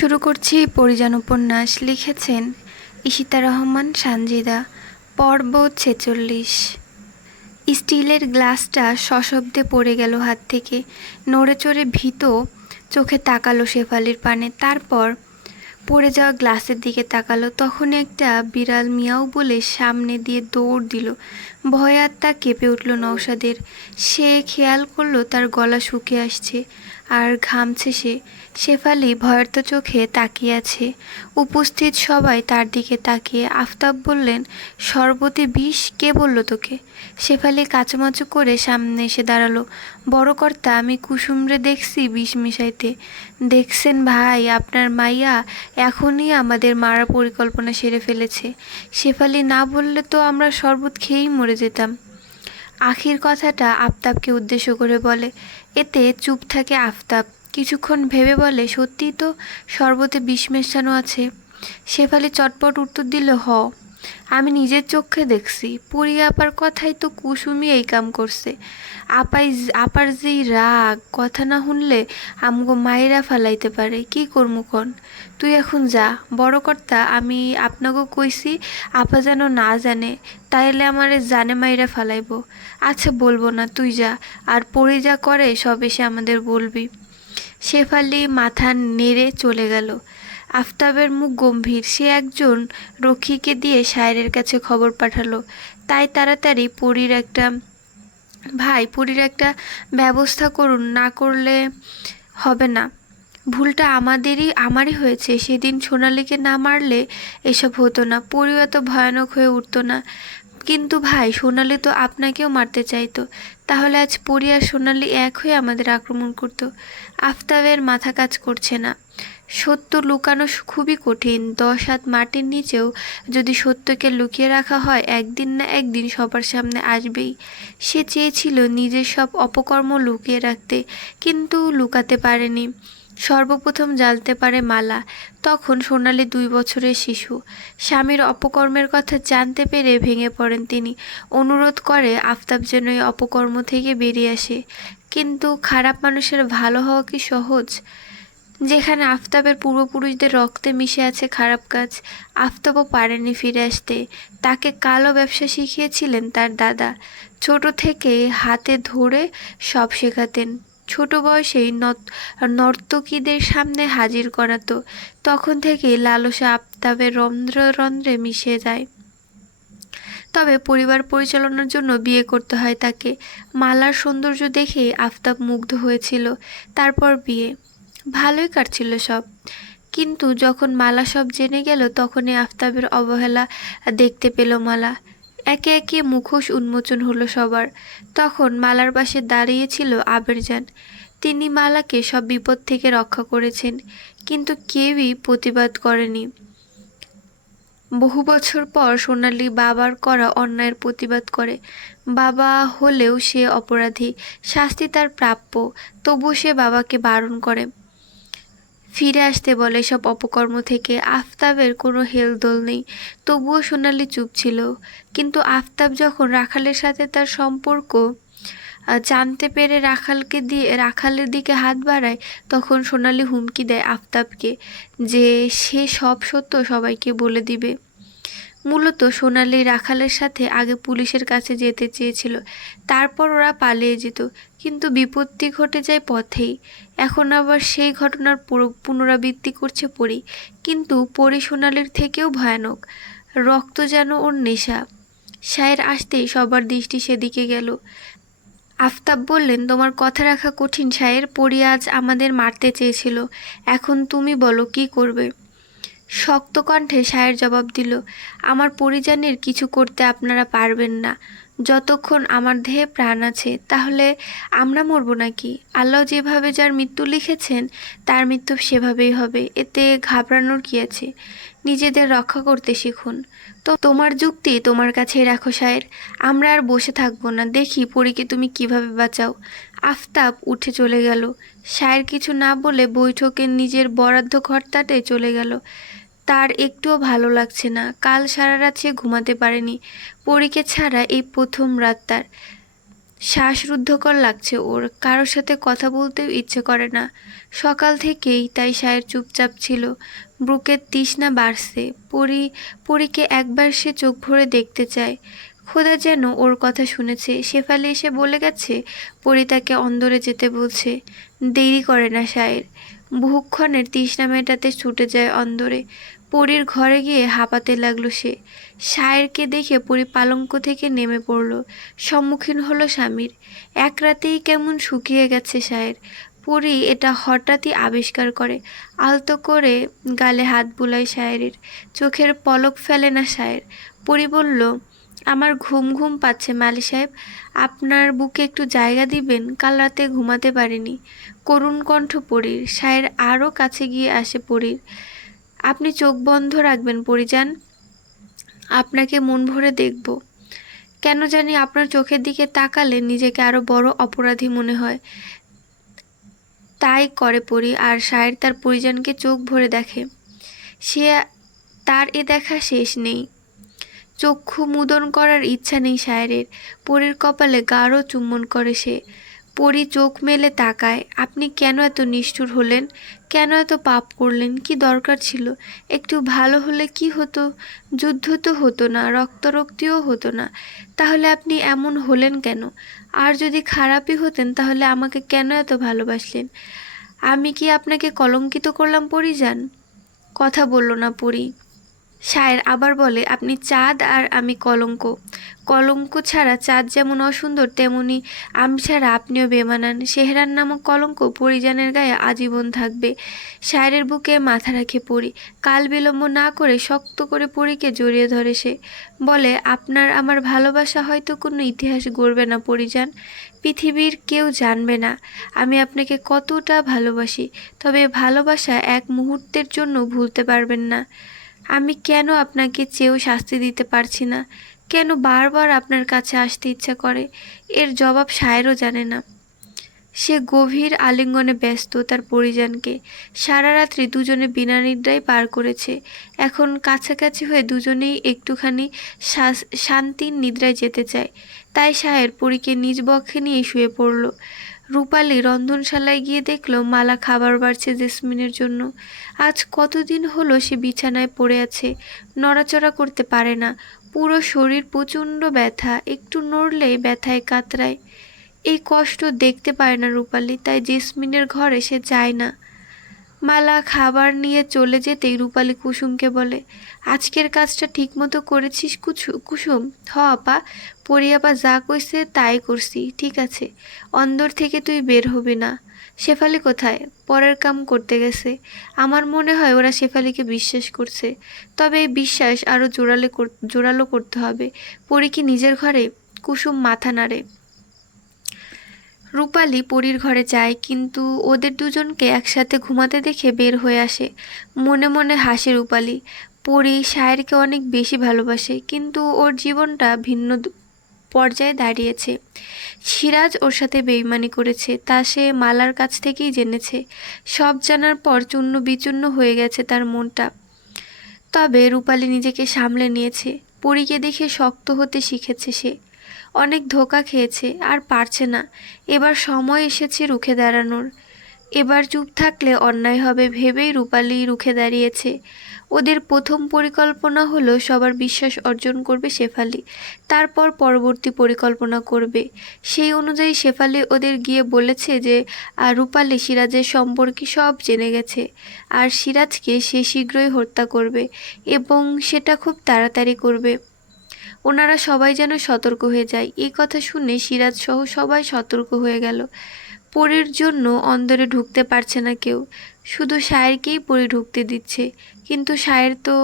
শুরু করছি পরিযান উপন্যাস। লিখেছেন ঈশিতা রহমান সানজিদা। পর্ব ৪৬। স্টিলের গ্লাসটা সশব্দে পড়ে গেল হাত থেকে। নড়ে চড়ে ভীত চোখে তাকালো শেফালির পানে। তারপর পড়ে যাওয়া গ্লাসের দিকে তাকালো। তখনই একটা বিড়াল মিয়াও বলে সামনে দিয়ে দৌড় দিল। ভয়ে আত্মা কেঁপে উঠল নওশাদের। সে খেয়াল করলো তার গলা শুকিয়ে আসছে আর ঘামছে সে। শেফালি ভয়ার্ত চোখে তাকিয়ে আছে। উপস্থিত সবাই তার দিকে তাকিয়ে। আফতাব বললেন, শরবতে বিষ? কে বলল তোকে? শেফালি কাচুমাচু করে সামনে এসে দাঁড়ালো। বড় কর্তা, আমি কুসুমরে দেখছি বিষ মিশাইতে। দেখছেন ভাই, আপনার মাইয়া এখনই আমাদের মারার পরিকল্পনা সেরে ফেলেছে। শেফালি না বললে তো আমরা শরবত খেয়েই মরে যেতাম। আখির কথাটা আফতাবকে উদ্দেশ্য করে বলে। এতে চুপ থাকে আফতাব। কিছুক্ষণ ভেবে বলে, সত্যিই তো শরবতে বিষ মেশানো আছে। শেফালি চটপট উত্তর দিল, আমি নিজের চোখে দেখছি। পুরি আপার কথাই তো কুসুমই এই কাম করছে। আপার যেই রাগ, কথা না শুনলে আমগো মায়েরা ফালাইতে পারে। কি করমু কন? তুই এখন যা। বড় কর্তা, আমি আপনাকে কইছি আপা যেন না জানে, তাইলে আমারে জানে মাইরা ফালাইব। আচ্ছা বলবো না, তুই যা। আর পরি যা করে সব এসে আমাদের বলবি। শেফালি মাথা নেড়ে চলে গেল। আফতাবের মুখ গম্ভীর। সে একজন রক্ষীকে দিয়ে শায়েরের কাছে খবর পাঠালো। তাই তাড়াতাড়ি পুরীর একটা ব্যবস্থা করুন, না করলে হবে না। ভুলটা আমারই হয়েছে। সেদিন সোনালীকে না মারলে এসব হতো না। পরিও এত ভয়ানক হয়ে উঠতো না। কিন্তু ভাই, সোনালী তো আপনাকেও মারতে চাইতো। তাহলে আজ পরি আর সোনালী এক হয়ে আমাদের আক্রমণ করতো। আফতাবের মাথা কাজ করছে না। সত্য লুকানো খুবই কঠিন। 10 হাত মাটির নিচেও যদি সত্যকে লুকিয়ে রাখা হয়, একদিন না একদিন সবার সামনে আসবেই। সে চেয়েছিল নিজের সব অপকর্ম লুকিয়ে রাখতে, কিন্তু লুকাতে পারেনি। সর্বপ্রথম জানতে পারে মালা। তখন সোনালী 2 বছরের শিশু। স্বামীর অপকর্মের কথা জানতে পেরে ভেঙে পড়েন তিনি। অনুরোধ করে আফতাব যেন এই অপকর্ম থেকে বেরিয়ে আসে। কিন্তু খারাপ মানুষের ভালো হওয়া কি সহজ? যেখানে আফতাবের পূর্বপুরুষদের রক্তে মিশে আছে খারাপ কাজ। আফতাবও পারেনি ফিরে আসতে। তাকে কালো ব্যবসা শিখিয়েছিলেন তার দাদা। ছোট থেকেই হাতে ধরে সব শেখাতেন। ছোট বয়সেই নর্তকীদের সামনে হাজির করাতো। তখন থেকেই লালসা আফতাবের রন্ধ্রে রন্ধ্রে মিশে যায়। তবে পরিবার পরিচালনার জন্য বিয়ে করতে হয় তাকে। মালার সৌন্দর্য দেখেই আফতাব মুগ্ধ হয়েছিল। তারপর বিয়ে। ভালোই কাটছিল সব। কিন্তু যখন মালা সব জেনে গেল, তখনই আফতাবের অবহেলা দেখতে পেল মালা। একে একে মুখোশ উন্মোচন হলো সবার। তখন মালার পাশে দাঁড়িয়েছিল আবেরজান। তিনি মালাকে সব বিপদ থেকে রক্ষা করেছেন, কিন্তু কেউই প্রতিবাদ করেনি। বহু বছর পর সোনালী বাবার করা অন্যায়ের প্রতিবাদ করে। বাবা হলেও সে অপরাধী, শাস্তি তার প্রাপ্য। তবুও সে বাবাকে বারণ করে, ফিরে আসতে বলে সব অপকর্ম থেকে। আফতাবের কোনো হেলদোল নেই। তবুও সোনালী চুপ ছিল। কিন্তু আফতাব যখন রাখালের সাথে তার সম্পর্ক জানতে পেরে রাখালের দিকে হাত বাড়ায়, তখন সোনালী হুমকি দেয় আফতাবকে যে সে সব সত্য সবাইকে বলে দিবে। মূলত সোনালী রাখালের সাথে আগে পুলিশের কাছে যেতে চেয়েছিল, তারপর ওরা পালিয়ে যেত। কিন্তু বিপত্তি ঘটে যায় পথেই। এখন আবার সেই ঘটনার পুনরাবৃত্তি করছে পরি। কিন্তু পরি সোনালীর থেকেও ভয়ানক। রক্ত যেন ওর নেশা। শায়ের আসতেই সবার দৃষ্টি সেদিকে গেল। আফতাব বললেন, তোমার কথা রাখা কঠিন শায়ের। পরি আজ আমাদের মারতে চেয়েছিল। এখন তুমি বলো কি করবে? শক্ত কণ্ঠে শায়ের জবাব দিল, আমার পরিজনের কিছু করতে আপনারা পারবেন না যতক্ষণ আমার দেহে প্রাণ আছে। তাহলে আমরা মরব নাকি? আল্লাহ যেভাবে যার মৃত্যু লিখেছেন তার মৃত্যু সেভাবেই হবে। এতে ঘাবড়ানোর কি আছে? নিজেদের রক্ষা করতে শিখুন। তো তোমার যুক্তি তোমার কাছেই রাখো শায়ের। আমরা আর বসে থাকবো না, দেখি পরীকে তুমি কিভাবে বাঁচাও। আফতাব উঠে চলে গেল। শায়ের কিছু না বলে বৈঠকে নিজের বরাদ্দ ঘরটাতে চলে গেল। তার একটুও ভালো লাগছে না। কাল সারা রাত সে ঘুমাতে পারেনি। পরীকে ছাড়া এই প্রথম রাত তার। শ্বাসরুদ্ধকর লাগছে ওর, কারোর সাথে কথা বলতেও ইচ্ছে করে না। সকাল থেকেই তাই সায়ের চুপচাপ ছিল। বুকের তৃষ্ণা বাড়ছে। পরীকে একবার সে চোখ ভরে দেখতে চায়। খোদা যেন ওর কথা শুনেছে। শেফালি এসে বলে গেছে পরী তাকে অন্দরে যেতে বলছে। দেরি করে না সায়ের। বহুক্ষণের তৃষ্ণা মেটাতে ছুটে যায় অন্দরে। পরীর ঘরে গিয়ে হাঁপাতে লাগলো সে। সায়েরকে দেখে পরী পালঙ্ক থেকে নেমে পড়ল। সম্মুখীন হলো স্বামীর। এক রাতেই কেমন শুকিয়ে গেছে সায়ের। পরী এটা হঠাৎই আবিষ্কার করে। আলতো করে গালে হাত বুলায় সায়েরের। চোখের পলক ফেলে না সায়ের। পরী বলল, আমার ঘুম ঘুম পাচ্ছে মালি সাহেব, আপনার বুকে একটু জায়গা দিবেন, কাল রাতে ঘুমাতে পারিনি। করুণ কণ্ঠ পরীর। সায়ের আরও কাছে গিয়ে আসে পরীর। আপনি চোখ বন্ধ রাখবেন পরিজান, আপনাকে মন ভরে দেখব। কেন জানি আপনার চোখের দিকে তাকালে নিজেকে আরো বড় অপরাধী মনে হয়। তাই করে পরী। আর সায়ের তার পরিজনকে চোখ ভরে দেখে। সে তার এ দেখা শেষ নেই। চক্ষু মুদন করার ইচ্ছা নেই সায়েরের। পরীর কপালে গাঢ় চুম্বন করে সে। পরী চোখ মেলে তাকায়। আপনি কেন এত নিষ্ঠুর হলেন? কেন এত পাপ করলেন? কি দরকার ছিল? একটু ভালো হলে কি হতো? যুদ্ধ তো হতো না, রক্তারক্তিও হতো না। তাহলে আপনি এমন হলেন কেন? আর যদি খারাপই হতেন তাহলে আমাকে কেন এত ভালোবাসলেন? আমি কি আপনাকে কলঙ্কিত করলাম পরিজান? কথা বলল না পরী। সায়ের আবার বলে, আপনি চাঁদ আর আমি কলঙ্ক। কলঙ্ক ছাড়া চাঁদ যেমন অসুন্দর, তেমনি আমি ছাড়া আপনিও বেমানান। সেহরান নামক কলঙ্ক পরিজানের গায়ে আজীবন থাকবে। সায়েরের বুকে মাথা রাখে পরী। কাল বিলম্ব না করে শক্ত করে পরীকে জড়িয়ে ধরে সে। বলে, আপনার আমার ভালোবাসা হয়তো কোনো ইতিহাস গড়বে না পরিজান। পৃথিবীর কেউ জানবে না আমি আপনাকে কতটা ভালোবাসি। তবে ভালোবাসা এক মুহূর্তের জন্য ভুলতে পারবেন না। আমি কেন আপনাকে চেয়েও শাস্তি দিতে পারছি না? কেন বারবার আপনার কাছে আসতে ইচ্ছা করে? এর জবাব সায়েরও জানে না। সে গভীর আলিঙ্গনে ব্যস্ত তার পরিজনকে। সারা রাত্রি দুজনে বিনা নিদ্রায় পার করেছে। এখন কাছাকাছি হয়ে দুজনেই একটুখানি শান্তির নিদ্রায় যেতে চায়। তাই সায়ের পরীকে নিজ বক্ষে নিয়ে শুয়ে পড়ল। রূপালী রন্ধনশালায় গিয়ে দেখল মালা খাবার বাড়ছে জেসমিনের জন্য। আজ কতদিন হলো সে বিছানায় পড়ে আছে, নড়াচড়া করতে পারে না। পুরো শরীর প্রচণ্ড ব্যথা, একটু নড়লেই ব্যথায় কাতরায়। এই কষ্ট দেখতে পায় না রূপালী, তাই জেসমিনের ঘরে সে যায় না। মালা খাবার নিয়ে চলে যেতেই রূপালী কুসুমকে বলে, আজকের কাজটা ঠিকমতো করেছিস কুসুম? হ আপা, পরি আপা যা কইছে তাই করছি, ঠিক আছে। অন্দর থেকে তুই বের হবি না। শেফালি কোথায়? পরের কাম করতে গেছে। আমার মনে হয় ওরা শেফালিকে বিশ্বাস করছে। তবে এই বিশ্বাস আরও জোরালো করতে হবে। পরি কি নিজের ঘরে? কুসুম মাথা নাড়ে। রূপালী পরীর ঘরে যায়, কিন্তু ওদের দুজনকে একসাথে ঘুমাতে দেখে বের হয়ে আসে। মনে মনে হাসে রূপালী। পরী সায়েরকে অনেক বেশি ভালোবাসে, কিন্তু ওর জীবনটা ভিন্ন পর্যায়ে দাঁড়িয়েছে। সিরাজ ওর সাথে বেইমানি করেছে, তা সে মালার কাছ থেকেই জেনেছে। সব জানার পর চূর্ণ বিচূর্ণ হয়ে গেছে তার মনটা। তবে রূপালী নিজেকে সামলে নিয়েছে। পরীকে দেখে শক্ত হতে শিখেছে সে। অনেক ধোঁকা খেয়েছে, আর পারছে না। এবার সময় এসেছে রুখে দাঁড়ানোর। এবার চুপ থাকলে অন্যায় হবে ভেবেই রূপালী রুখে দাঁড়িয়েছে। ওদের প্রথম পরিকল্পনা হলো সবার বিশ্বাস অর্জন করবে শেফালি, তারপর পরবর্তী পরিকল্পনা করবে। সেই অনুযায়ী শেফালি ওদের গিয়ে বলেছে যে রূপালী সিরাজের সম্পর্কে সব জেনে গেছে, আর সিরাজকে সে শীঘ্রই হত্যা করবে, এবং সেটা খুব তাড়াতাড়ি করবে। ওনারা সবাই যেন সতর্ক হয়ে যায়। এই কথা শুনে সিরাজ সহ সবাই সতর্ক হয়ে গেল। পরীর জন্য অন্দরে ঢুকতে পারছে না কেউ, শুধু সায়েরকেই পরী ঢুকতে দিচ্ছে। কিন্তু সায়ের তো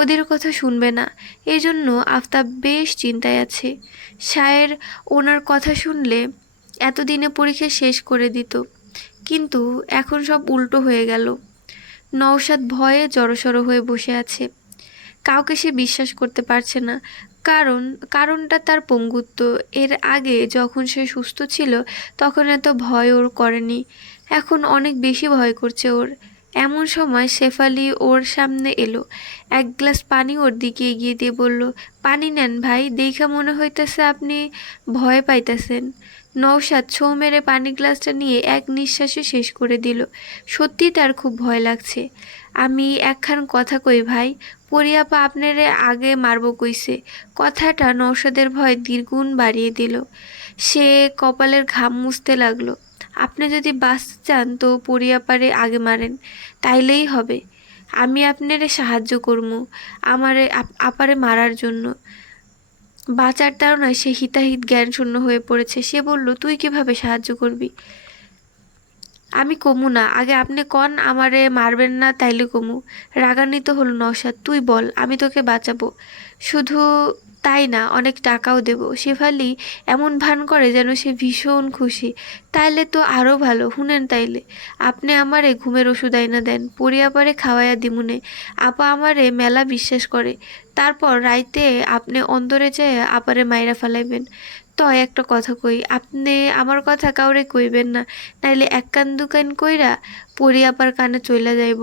ওদের কথা শুনবে না। এই জন্য আফতাব বেশ চিন্তায় আছে। সায়ের ওনার কথা শুনলে এতদিনে পরীক্ষা শেষ করে দিত, কিন্তু এখন সব উল্টো হয়ে গেল। নওশাদ ভয়ে জড়সড় হয়ে বসে আছে। কাউকে সে বিশ্বাস করতে পারছে না। কারণটা তার পঙ্গুত্ব। এর আগে যখন সে সুস্থ ছিল তখন এত ভয় ওর করেনি, এখন অনেক বেশি ভয় করছে ওর। এমন সময় শেফালি ওর সামনে এলো। এক গ্লাস পানি ওর দিকে এগিয়ে দিয়ে বলল, পানি নেন ভাই, দেখা মনে হইতেছে আপনি ভয় পাইতেছেন। নওশাদ ছোঁ মেরে পানি গ্লাসটা নিয়ে এক নিঃশ্বাসে শেষ করে দিল। সত্যি তার খুব ভয় লাগছে। আমি একখান কথা কই ভাই, পরিয়াপা আপনারে আগে মারব কইছে। কথাটা নওশাদের ভয় দ্বিগুণ বাড়িয়ে দিল। সে কপালের ঘাম মুছতে লাগলো। আপনি যদি বাঁচতে চান তো পরিয়াপারে আগে মারেন, তাইলেই হবে। আমি আপনারে সাহায্য করমু আপারে মারার জন্য। বাঁচার তাড়নায় সে হিতাহিত জ্ঞানশূন্য হয়ে পড়েছে। সে বলল, তুই কিভাবে সাহায্য করবি? আমি কমু না, আগে আপনি কন আমারে মারবেন না তাইলে কমু। রাগান্বিত হলো নওশাদ। তুই বল, আমি তোকে বাঁচাবো। শুধু তাই না, অনেক টাকাও দেব। শেফালি এমন ভান করে যেন সে ভীষণ খুশি। তাইলে তো আরও ভালো, শুনেন তাইলে আপনি আমারে ঘুমের ওষুধ আইনা দেন, পরিয়াপারে খাওয়াইয়া দিমুনে। আপা আমারে মেলা বিশ্বাস করে। তারপর রাইতে আপনি অন্দরে যেয়ে আপারে মাইরা ফেলাইবেন। তো একটা কথা কই, আপনি আমার কথা কাউরে কইবেন না, নাইলে এক কান দু কান কইরা পরি আপার কানে চইলা যাইব।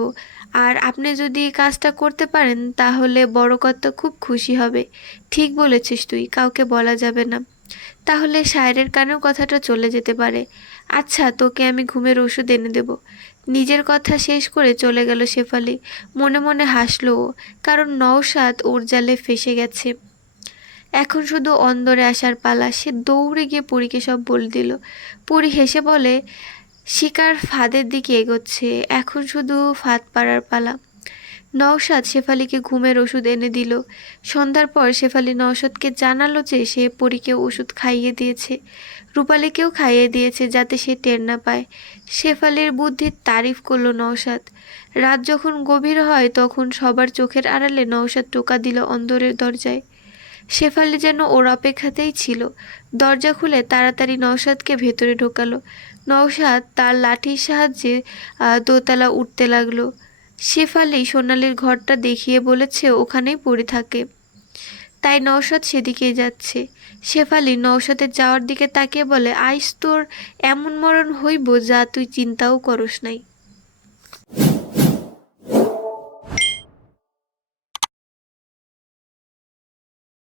আর আপনি যদি কাজটা করতে পারেন তাহলে বড় কর্তা খুব খুশি হবে। ঠিক বলেছিস তুই, কাউকে বলা যাবে না। তাহলে সায়রের কানেও কথাটা চলে যেতে পারে। আচ্ছা, তোকে আমি ঘুমের ওষুধ এনে দেব। নিজের কথা শেষ করে চলে গেল শেফালি। মনে মনে হাসলো ও, কারণ নওশাদ ওর জালে ফেসে গেছে। এখন শুধু অন্দরে আসার পালা। সে দৌড়ে গিয়ে পরীকে সব বলে দিল। পরী হেসে বলে, শিকার ফাঁদের দিকে এগোচ্ছে, এখন শুধু ফাঁদ পাড়ার পালা। নওশাদ শেফালিকে ঘুমের ওষুধ এনে দিল। সন্ধ্যার পর শেফালি নওশাদকে জানালো যে সে পরীকে ওষুধ খাইয়ে দিয়েছে, রূপালীকেও খাইয়ে দিয়েছে, যাতে সে টের না পায়। শেফালির বুদ্ধির তারিফ করলো নওশাদ। রাত যখন গভীর হয় তখন সবার চোখের আড়ালে নওশাদ টোকা দিল অন্দরের দরজায়। শেফালি যেন ওর অপেক্ষাতেই ছিল। দরজা খুলে তাড়াতাড়ি নওশাদকে ভেতরে ঢোকালো। নওশাদ তার লাঠির সাহায্যে দোতলা উঠতে লাগলো। শেফালি সোনালির ঘরটা দেখিয়ে বলেছে ওখানেই পড়ে থাকে, তাই নওশাদ সেদিকেই যাচ্ছে। শেফালি নওশাদের যাওয়ার দিকে তাকিয়ে বলে, আইস তোর এমন মরণ হইব যা তুই চিন্তাও করস নাই।